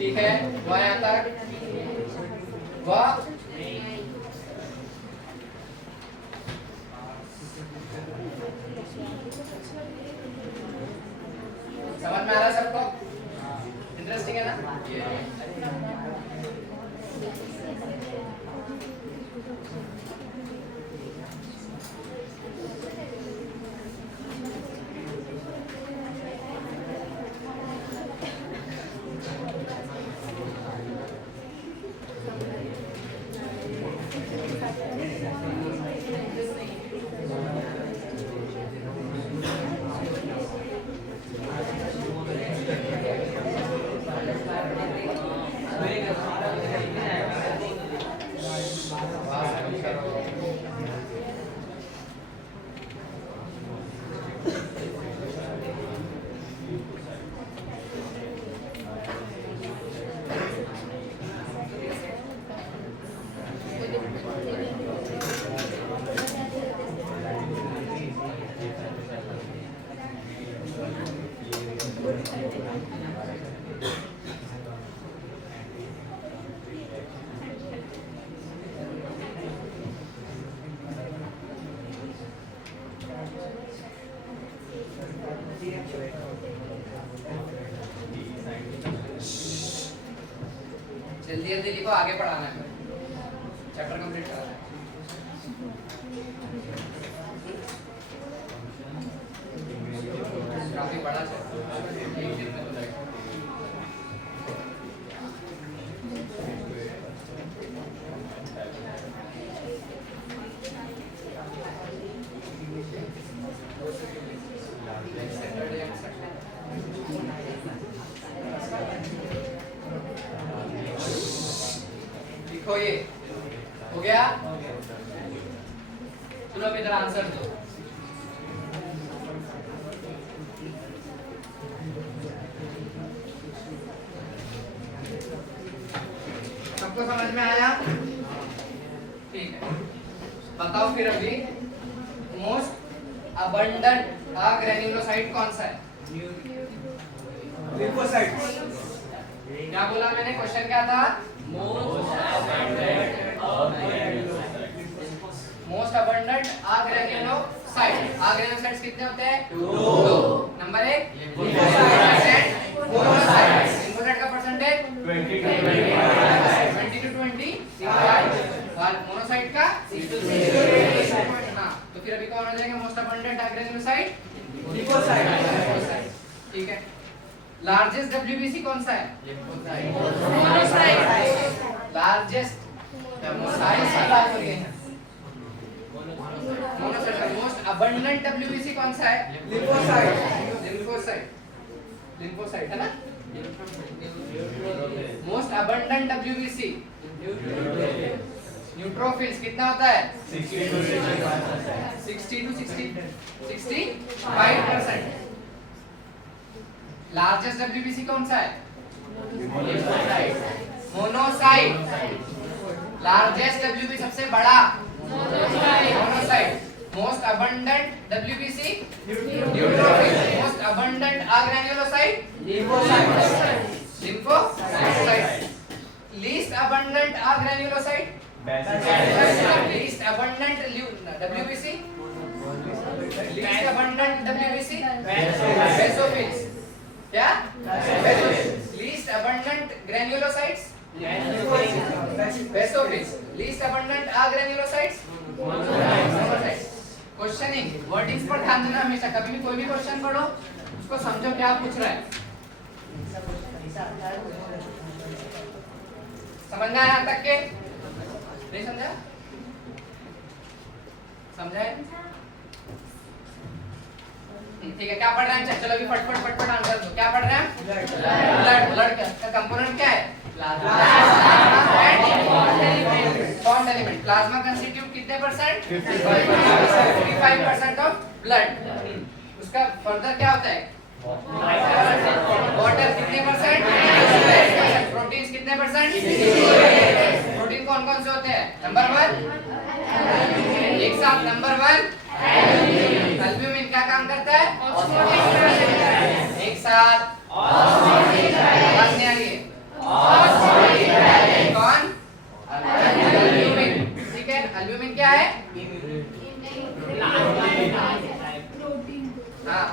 ठीक है, वह यहाँ तक वह समझ में आ रहा है सबको? इंटरेस्टिंग है ना? जल्दी जल्दी लिखो, आगे पढ़ाना है, चैप्टर कंप्लीट कराना है। काफी बड़ा चैप्टर, एक दिन में तो लगेगा। लिखो ये हो गया। तुम लोग इधर आंसर दो। सबको समझ में आया? ठीक है, बताओ फिर अभी मोस्ट अबंडेंट ग्रेन्युलोसाइट कौन सा है? लिम्फोसाइट। क्या बोला मैंने? क्वेश्चन क्या था? Most abundant granulocyte. ग्रेन्युलोसाइट्स कितने होते हैं? 2। Number 1 lymphocyte. लिम्फोसाइट का परसेंटेज 20 to 25 और मोनोसाइट का 6 to 6। हाँ, तो फिर अभी कौन हो जाएगा मोस्ट अबंडेंट ग्रेन्युलोसाइट? लिम्फोसाइट। ठीक है, लार्जेस्ट डब्ल्यूबीसी कौन सा है? लार्जेस्ट साइज की बात हो रही है। मोनोसाइट। मोस्ट अबंडेंट डब्ल्यूबीसी कौन सा है? लिम्फोसाइट। लिम्फोसाइट है ना? मोस्ट अबंडेंट डब्ल्यूबीसी न्यूट्रोफिल्स कितना होता है? 60 to 65%। लार्जेस्ट डब्ल्यूबीसी कौन सा है? मोनोसाइट। लार्जेस्ट डब्ल्यूबीसी सबसे बड़ा monocyte. Most abundant WBC neutrophil. Most abundant granulocyte lymphocyte. Least abundant granulocyte least abundant WBC least abundant WBC basophils. क्या? Least abundant granulocytes basophils. Least abundant granulocytes monocytes. Questioning wordings पर ध्यान देना हमेशा। कभी भी कोई भी क्वेश्चन पढ़ो उसको समझो क्या पूछ रहा है। समझ में आया यहाँ तक के? नहीं समझा? समझा है? ठीक है, क्या पढ़ रहे हैं? चलो अभी फटफट आंसर दो। क्या पढ़ रहे हैं? ब्लड का कंपोनेंट क्या है? Bond element. प्लाज्मा कंस्टिट्यूट कितने परसेंट? 55% of blood. उसका फर्दर क्या होता है? वाटर कितने परसेंट? प्रोटीन्स कितने परसेंट? प्रोटीन कौन कौन से होते हैं? नंबर 1 एक साथ। नंबर 1 एल्ब्यूमिन क्या काम करता है? एक साथ। आवाज नहीं आ रही है?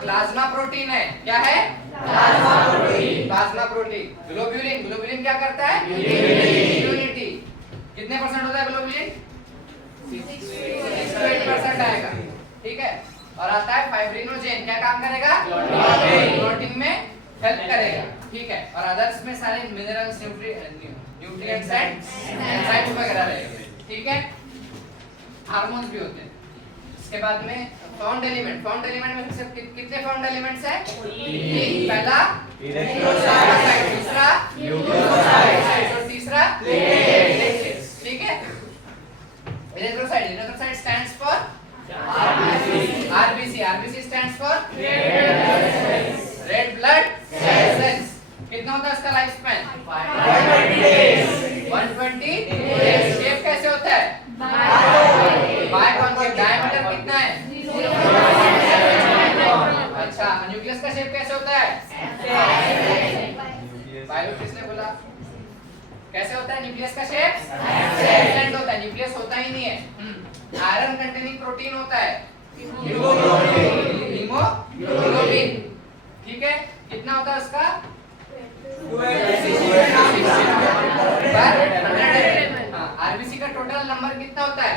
प्लाज्मा प्रोटीन है। क्या है? Plasma protein. Plasma protein. Globulin, globulin क्या करता है? यूनिटी। कितने परसेंट होता है ग्लोब्यूलिन? 68% आएगा। ठीक है। और आता है फाइब्रिनोजेन, क्या काम करेगा? क्लॉटिंग में हेल्प करेगा। ठीक है। और अदर्स में सारे मिनरल्स, न्यूट्रिएंट्स एंड एंजाइम्स वगैरह रहेंगे। ठीक है। हार्मोन्स भी होते हैं। इसके बाद में फाउंड एलिमेंट, फाउंड एलिमेंट में सिर्फ कितने फाउंड एलिमेंट्स हैं? तीन। पहला इलेक्ट्रोलाइट, दूसरा न्यूक्लियोसाइड और तीसरा प्लेटलेट्स। ठीक है। Electrolyte, electrolyte stands for RBC, RBC stands for red blood sales. कितना होता है इसका लाइफ स्पैन? 120 डेज। शेप कैसे होता है? बाइकॉन्केव। डायमीटर कितना है? अच्छा, न्यूक्लियस का शेप कैसे होता है? बायो किसने बोला? कैसे होता है न्यूक्लियस का शेप? हेप्टेंट होता है। न्यूक्लियस होता ही नहीं है। आयरन कंटेनिंग प्रोटीन होता है हीमोग्लोबिन। ठीक है। कितना होता है उसका? आरबीसी का टोटल नंबर कितना होता है?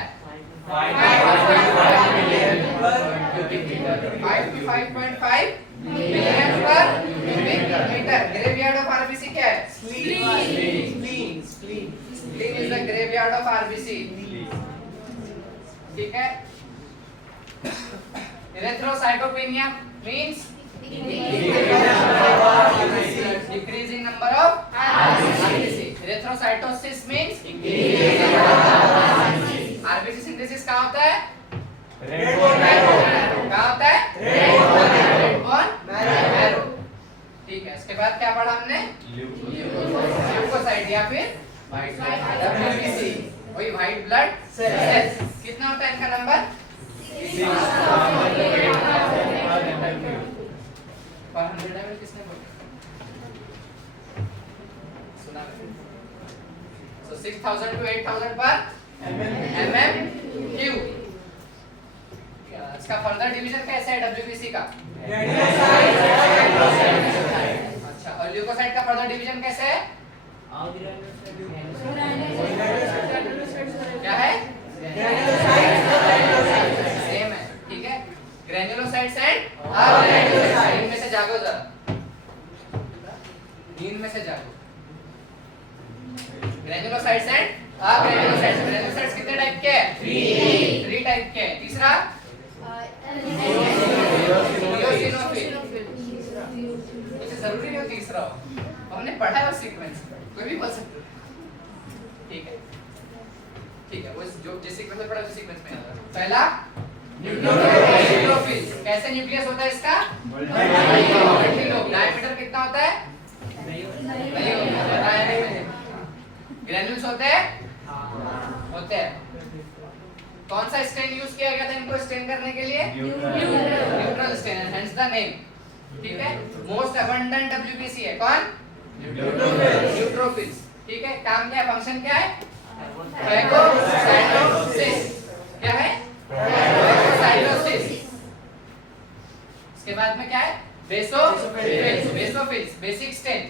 5 to 5.5 मिलियन पर मीटर। ग्रेवयार्ड ऑफ आरबीसी क्या है? Spleen. Spleen is the graveyard of RBC. ठीक है। इरेथ्रोसाइटोपेनिया means decreasing number of RBC. Erythrocytosis means RBC synthesis कहाँ होता है? Red bone marrow. कहाँ होता है? Red bone marrow. ठीक है। इसके बाद क्या पढ़ा हमने? ल्यूकोसाइट या फिर WBC, वही व्हाइट ब्लड सेल्स। कितना होता है इनका नंबर? 100 ml किसने बोला? सुना? So 6000 to 8000 पर mm क्यूब। इसका फर्दर डिवीजन कैसे है WBC का? अच्छा, और ल्यूकोसाइट का फर्दर डिवीजन कैसे है? क्या है? सेम है। ठीक है। Granulocytes and अग्रेन्युलोसाइट्स। नींद में से जागो जरा, नींद में से जागो। Granulocytes and अग्रेन्युलोसाइट्स। ग्रेन्युलोसाइट्स कितने टाइप के हैं? 3 टाइप के हैं। तीसरा इओसिनोफिल। इसे जरूरी नहीं हो तीसरा हो, हमने पढ़ा है उस सीक्वेंस में, कोई भी बोल सकता है। ठीक है। ठीक है, वो जो जिस सीक्वेंस में पढ़ा उस सीक्वेंस में आता है। पहला न्यूक्लियोफिल। कैसे न्यूक्लियस होता है इसका? मल्टीलोब। डायमीटर कितना होता है? नहीं होता, बताया नहीं मैंने। ग्रेन्यूल्स होते हैं? होते हैं। कौन सा स्टेन यूज किया गया था इनको स्टेन करने के लिए? Neutral stain, hence the name. ठीक है। मोस्ट अबंडेंट WBC है कौन? न्यूट्रोफिल्स। ठीक है। काम क्या है? फंक्शन क्या है? फैगोसाइटोसिस। क्या है? फैगोसाइटोसिस। इसके बाद में क्या है? बेसोफिल्स। Basophils basic stain.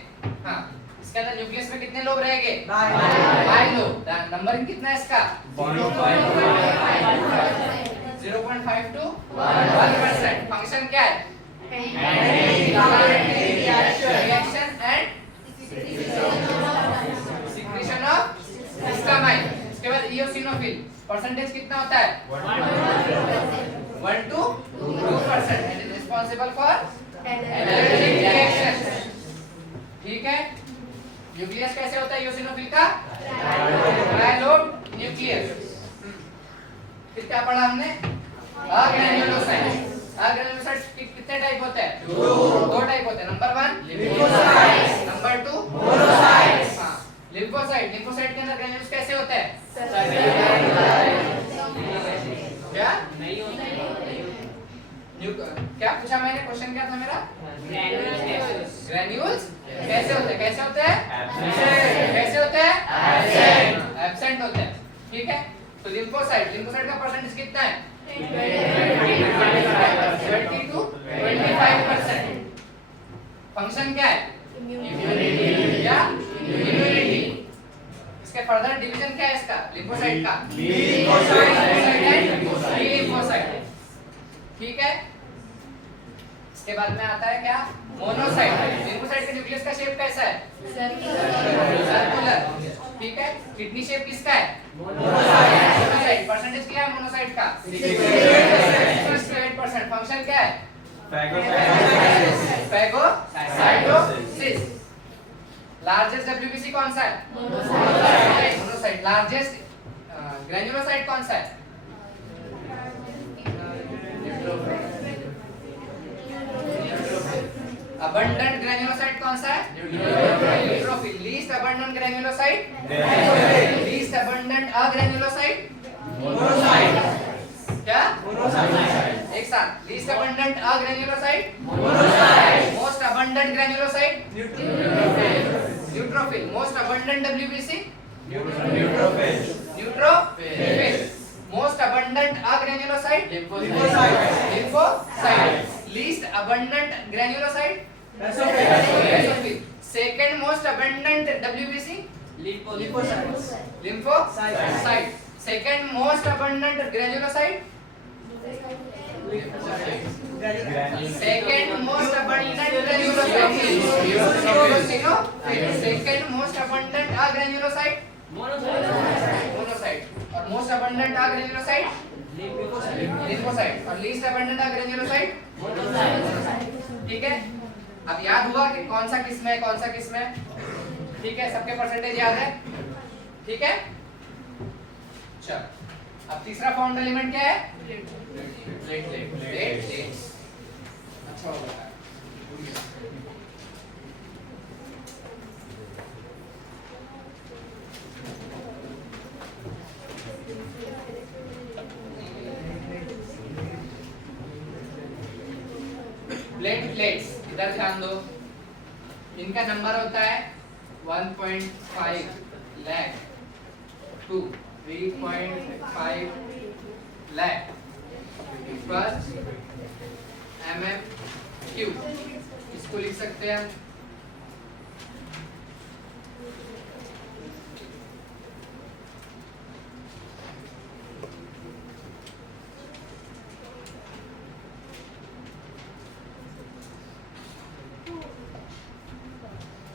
हाँ, इसके अंदर न्यूक्लियस में कितने लोब रहेंगे? 5 लोब। नंबरिंग कितना है इसका? 0.5 to 1%। फंक्शन क्या है? Reaction and secretion of histamine. इसके बाद इओसिनोफिल। परसेंटेज कितना होता है? 1 to 2%। And is responsible for allergic reaction. ठीक है। न्यूक्लियस कैसे होता है इओसिनोफिल का? ट्राइलोब न्यूक्लियस। फिर क्या पढ़ा हमने? अग्रेन्युलोसाइट्स। अग्रेन्युलोसाइट्स कितने टाइप होते हैं? 2 टाइप होते हैं। Number 1 lymphocytes, number 2 monocytes. हां, लिम्फोसाइट। लिम्फोसाइट के अंदर ग्रेन्यूल्स कैसे होते हैं? क्या नहीं होता है? क्या पूछा मैंने? क्वेश्चन क्या था मेरा? ग्रेन्यूल्स कैसे होते हैं? कैसे होते हैं? कैसे होते हैं? एब्सेंट होते हैं। ठीक है। तो लिम्फोसाइट, लिम्फोसाइट का परसेंटेज कितना है? 20 to 25 फंक्शन क्या है? इम्यूनिटी या इम्यूनिटी। इसके फर्दर डिवीजन क्या है इसका? लिम्फोसाइट का बी लिम्फोसाइट। ठीक है। इसके बाद में आता है क्या? मोनोसाइट। लिम्फोसाइट के न्यूक्लियस का शेप कैसा है? सर्कुलर। ठीक है। किडनी शेप किसका है? मोनोसाइट। परसेंटेज क्या है मोनोसाइट का? 68%। फंक्शन क्या है? फैगोसाइटोसिस। लार्जेस्ट डब्ल्यूबीसी कौन सा है? मोनोसाइट। लार्जेस्ट ग्रैन्युलोसाइट कौन सा है? अबंडेंट ग्रैन्युलोसाइट कौन सा है? Neutrophil. Least abundant granulocyte? Least abundant agranulocyte? क्या? एक साथ। Least abundant agranulocyte? Most abundant granulocyte? Neutrophil. Most abundant WBC? Neutrophil. Most abundant agranulocyte? Lymphocyte. Least abundant granulocyte? Basophil. Second most abundant WBC? Lymphocyte. Second most abundant granulocyte? Second most abundant granulocyte? Second most abundant agranulocyte? Monocyte. और most abundant agranulocyte? Lymphocyte. और least abundant agranulocyte? ठीक है। अब याद हुआ कि कौन सा किस में कौन सा किस में। ठीक है। सबके परसेंटेज याद है? ठीक है। चल अब तीसरा फाउंड एलिमेंट क्या है? प्लेटलेट। अच्छा होगा। प्लेटलेट्स इधर ध्यान दो। इनका नंबर होता है 1.5 लाख टू 3.5 लाख पर mm³ इसको लिख सकते हैं।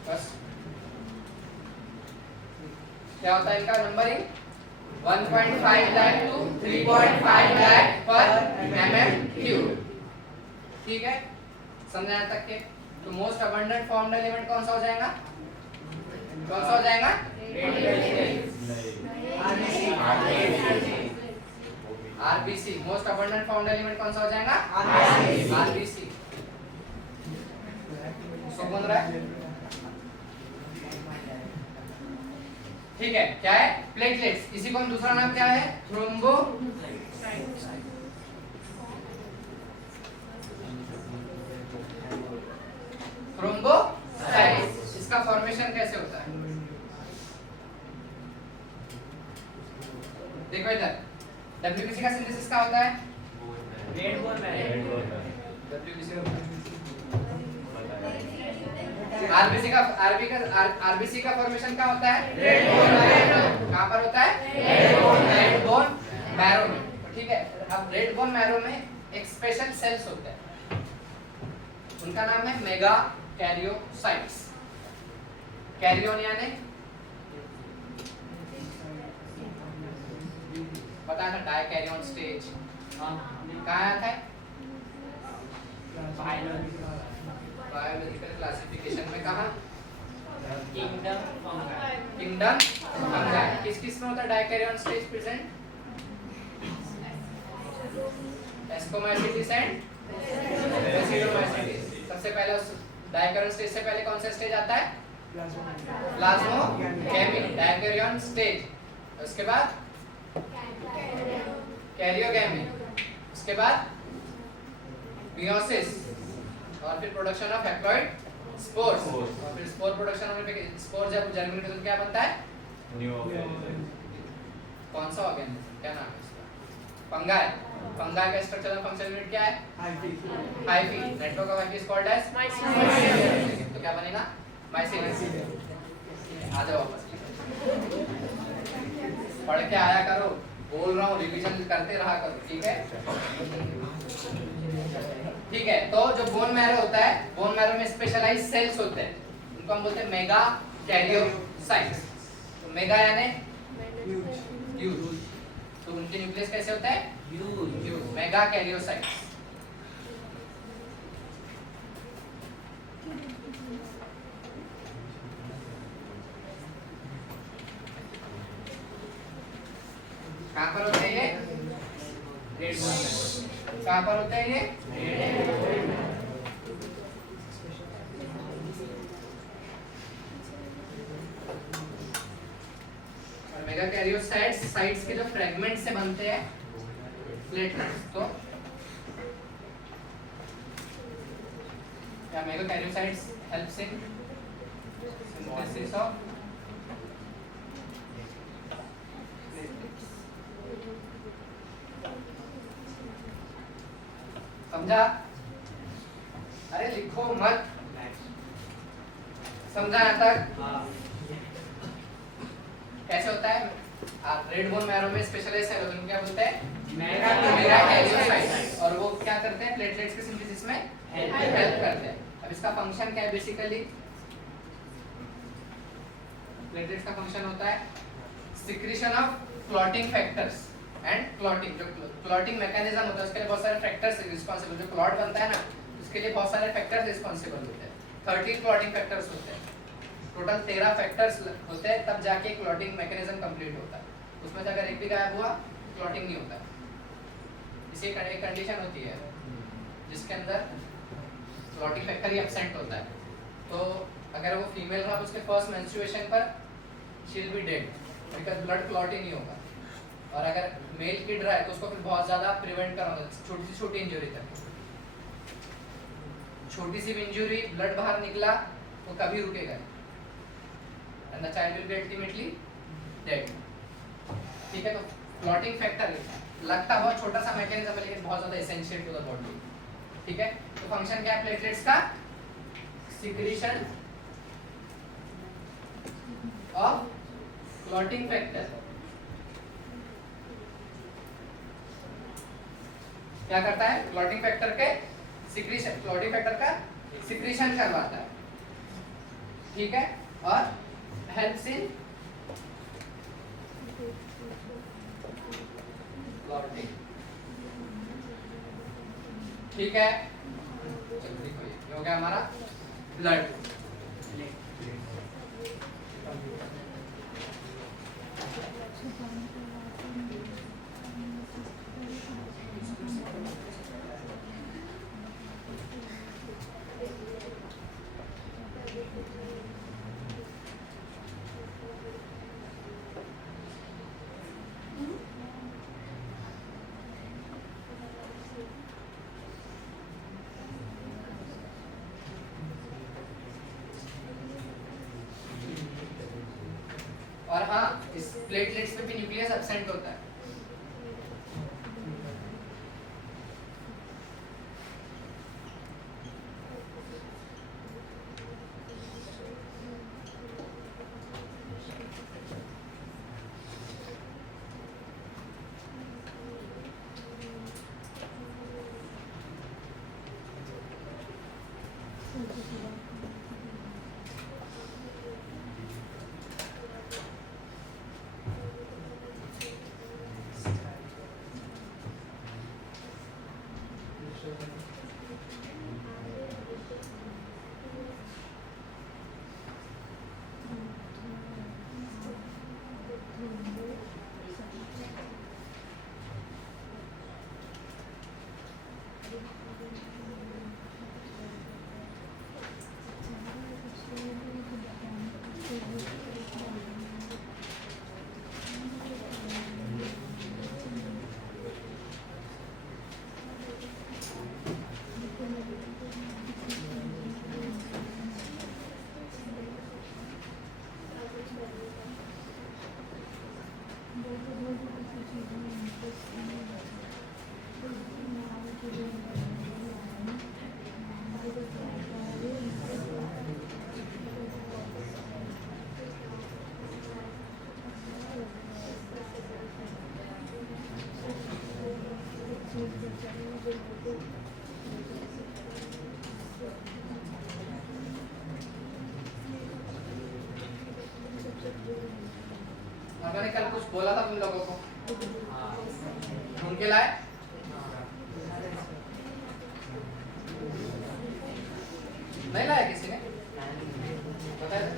बस क्या होता है इनका नंबरिंग? 1.5 लाख टू 3.5 लाख पर mm³। ठीक है। समझ आया तक के? तो मोस्ट अबंडेंट फाउंड एलिमेंट कौन सा हो जाएगा? कौन सा हो जाएगा? RBC. Most abundant found element कौन सा हो जाएगा? आरबीसी। सो बन रहा है। ठीक है। क्या है? प्लेटलेट्स। इसी को हम दूसरा नाम क्या है? थ्रोम्बोसाइट्स। थ्रोम्बोसाइट्स। इसका फॉर्मेशन कैसे होता है? देखो इधर डब्ल्यूबीसी का सिंथेसिस क्या होता है? Red bone marrow. WBC RBC का फॉर्मेशन क्या होता है? Red bone marrow. कहां पर होता है? रेड बोन मैरो में। ठीक है। अब रेड बोन मैरो में एक स्पेशल सेल्स होते हैं। उनका नाम है मेगा कैरियोसाइट्स। कैरियन यानी पता है डायकैरियन स्टेज कहाँ आता है? बायोलॉजिकल क्लासिफिकेशन में कहा? Kingdom fungi. किस किस में होता है dikaryon stage present? Ascomycetes and basidiomycetes. सबसे पहले उस डायकैरियन स्टेज से पहले कौन सा स्टेज आता है? Plasmogamy dikaryon stage. उसके बाद कैरियोगैमी। उसके बाद मियोसिस और फिर प्रोडक्शन ऑफ हैप्लॉइड स्पोर्स। और फिर स्पोर प्रोडक्शन होने पे स्पोर जब जर्मिनेट होता है क्या बनता है? New organism. कौन सा ऑर्गेनिज्म? क्या नाम है इसका? फंगाई। फंगाई का स्ट्रक्चरल फंक्शन यूनिट क्या है? Hyphae. Network of hyphae is called as mycelium. तो क्या बनेगा माइसेलियम। आ जाओ वापस, पढ़ के आया करो, बोल रहा हूँ रिवीजन करते रहा करो, ठीक है। ठीक है, तो जो बोन मैरो होता है, बोन मैरो में स्पेशलाइज सेल्स होते हैं, उनको हम बोलते हैं मेगा कैरियोसाइट्स। तो मेगा यानी ह्यूज, तो उनके न्यूक्लियस कैसे होता है ह्यूज, मेगा कैरियोसाइट्स। कहाँ पर होते हैं ये रेड बोन मैरो, कहाँ पर होते हैं ये मेगा कैरियोसाइट्स साइट्स के जो फ्रेगमेंट से बनते हैं प्लेटलेट्स। तो क्या mega karyocytes helps in synthesis of समझा? अरे लिखो मत, समझा यहाँ तक? कैसे होता है? आप रेड बोन मैरो में स्पेशलाइज्ड सेल होते हैं, क्या बोलते हैं मेगा कैरियोसाइट्स, और वो क्या करते हैं प्लेटलेट्स के सिंथेसिस में हेल्प करते हैं। अब इसका फंक्शन क्या है? बेसिकली प्लेटलेट्स का फंक्शन होता है secretion of clotting factors and clotting. जो क्लॉटिंग मैकेनिज्म होता है उसके लिए बहुत सारे फैक्टर्स रिस्पांसिबल, जो क्लॉट बनता है ना उसके लिए बहुत सारे फैक्टर्स रिस्पांसिबल होते हैं। 13 क्लॉटिंग फैक्टर्स होते हैं, टोटल 13 फैक्टर्स होते हैं, तब जाके क्लॉटिंग मैकेनिज्म कंप्लीट होता है। उसमें से अगर एक भी गायब हुआ क्लॉटिंग नहीं होता। इसी एक कंडीशन होती है जिसके अंदर क्लॉटिंग फैक्टर ही एब्सेंट होता है। तो अगर वो फीमेल रहा तो उसके फर्स्ट मेंस्ट्रुएशन पर she will be dead because blood clotting नहीं होगा। और अगर मेल किड रहा है तो उसको फिर बहुत ज्यादा प्रिवेंट करना होगा, छोटी से छोटी इंजरी तक। छोटी सी इंजरी ब्लड बाहर निकला तो कभी रुकेगा and the child will be ultimately dead। ठीक है, तो क्लॉटिंग फैक्टर लगता बहुत छोटा सा मैकेनिज्म है लेकिन बहुत ज्यादा एसेंशियल टू द बॉडी। ठीक है, तो फंक्शन क्या है प्लेटलेट्स का? Secretion of clotting factor. क्या करता है? क्लॉटिंग फैक्टर के सिक्रीशन, क्लॉटिंग फैक्टर का सिक्रीशन करवाता है। ठीक है, और helps in clotting। ठीक है, चलो देखो ये हो गया हमारा ब्लड। और हाँ, इस प्लेटलेट्स में भी न्यूक्लियस एब्सेंट होता है। बोला था तुम लोगों को, ढूंढ के लाए? नहीं लाया किसी ने? बताया?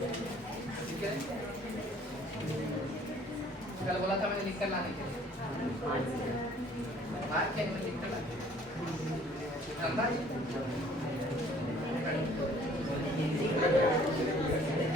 ठीक है, कल बोला था मैंने लिख कर लाने के लिए, मार्क के लिख कर लाने।